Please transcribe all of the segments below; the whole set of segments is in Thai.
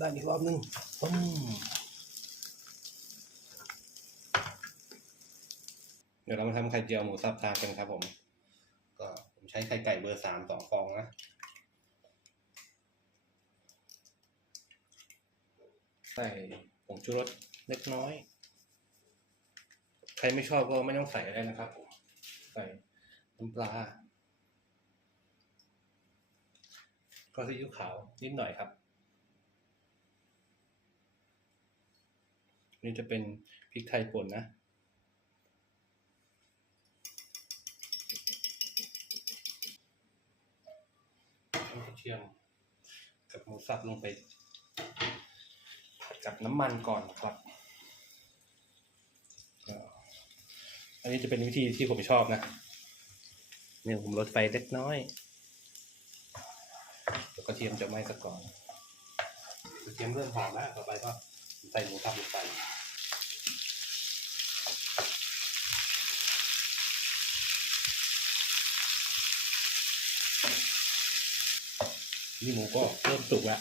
ด้านอีกรอบนึงอืมเดี๋ยวเรามาทำไข่เจียวหมูสับทานกันครับผม ก็ผมใช้ไข่ไก่เบอร์สามสองฟองนะใส่ผงชูรสเล็กน้อย ใครไม่ชอบก็ไม่ต้องใส่อะไรนะครับผมใส่น้ำปลาก็ซีอิ๊วขาวนิดหน่อยครับ นี่จะเป็นพริกไทยป่นนะเอากระเทียมกับหมูสับลงไปผัดกับน้ำมันก่อนครับ อันนี้จะเป็นวิธีที่ผมชอบนะ เนี่ยผมลดไฟเล็กน้อยเดี๋ยวกระเทียมจะไหม้ซะก่อนกระเทียมเริ่มหอมแล้วต่อไปก็ใส่หมูสับลงไป นี่หมูก็เริ่มสุกแล้ว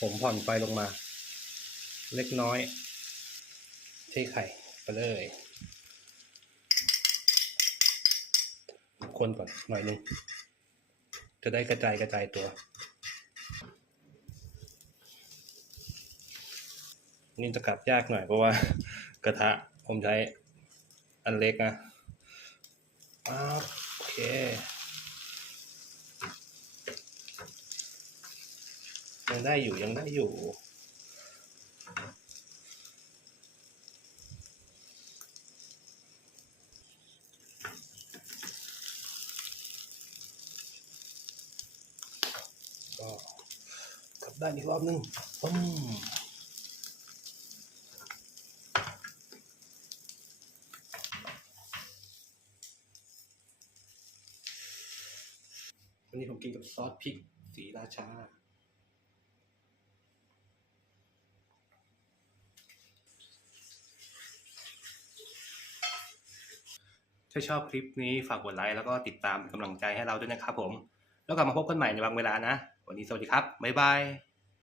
ผมผ่อนไฟลงมา เล็กน้อย เทไข่ไปเลย คนก่อนหน่อยนึง จะได้กระจายกระจายตัว นี่จะกลับยากหน่อยเพราะว่า กระทะผมใช้ อันเล็กนะโอเค ยังได้อยู่ยังได้อยู่ก็กลับด้านอีกรอบนึงอืม วันนี้ผมกินกับซอสพริกสีราชา ถ้าชอบคลิปนี้ฝากกดไลค์แล้วก็ติดตามเป็นกำลังใจให้เราด้วยนะครับผม แล้วกลับมาพบกันใหม่ในบางเวลานะ วันนี้สวัสดีครับ บ๊ายบาย